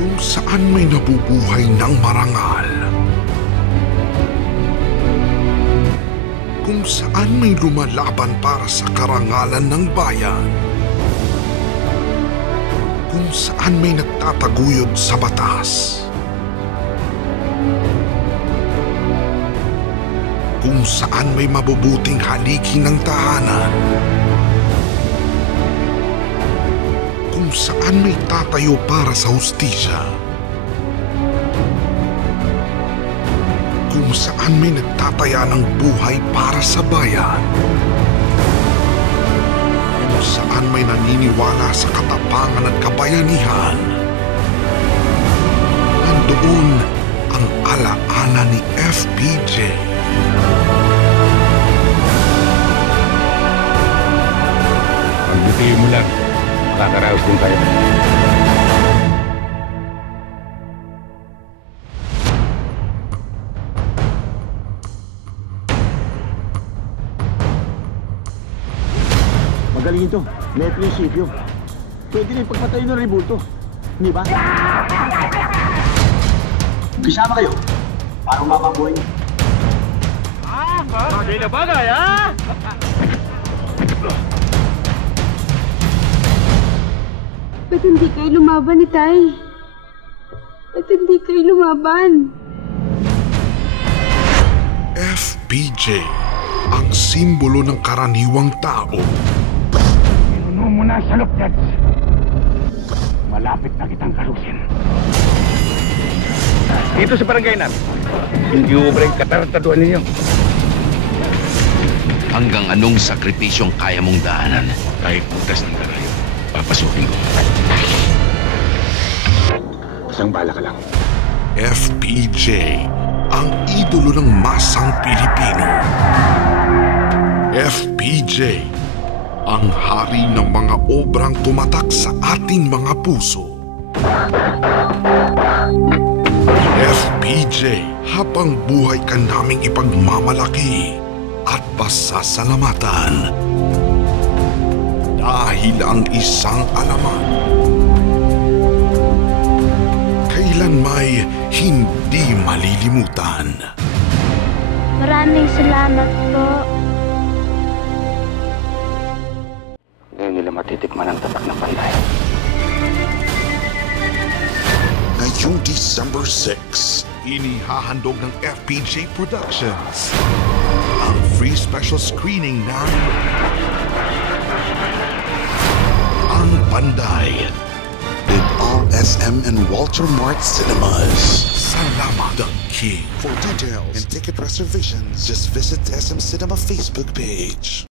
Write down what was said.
Kung saan may nabubuhay ng marangal. Kung saan may lumalaban para sa karangalan ng bayan. Kung saan may nagtataguyod sa batas. Kung saan may mabubuting haligi ng tahanan. Kung saan may tatayo para sa hustisya. Kung saan may nagtataya ng buhay para sa bayan. Kung saan may naniniwala sa katapangan at kabayanihan. Nandoon ang alaala ni FPJ. Pagbutihin mo lang, makakaraos din tayo. Magaling ito. May prinsipyo. Pwede rin pagpatayin ng rebulto. Hindi ba? Kasama kayo. Para mapabuhay. Bagay na bagay, ha? Ba't hindi kayo lumaban, Itay? Ba't hindi kayo lumaban? FPJ, ang simbolo ng karaniwang tao. Inuno mo na sa loob, malapit na kitang kalusin. Dito sa barangay namin, hindi ubreng katarataduan ninyo. Hanggang anong sakripisyong kaya mong daanan? Kahit butas ng karayo, papasukin ko. Isang bala ka lang. FPJ, ang idolo ng masang Pilipino. FPJ, ang hari ng mga obrang tumatak sa ating mga puso. FPJ, habang buhay ka naming ipagmamalaki at pasasalamatan. Dahil ang isang alamat, kailan may hindi malilimutan. Maraming salamat po. Ngayon nila matitikman ang tatak ng panday. Ngayong December 6, inihahandog ng FPJ Productions ang free special screening ng Ang Panday in all SM and Walter Mart Cinemas. Salamat, The King. For details and ticket reservations, just visit SM Cinema Facebook page.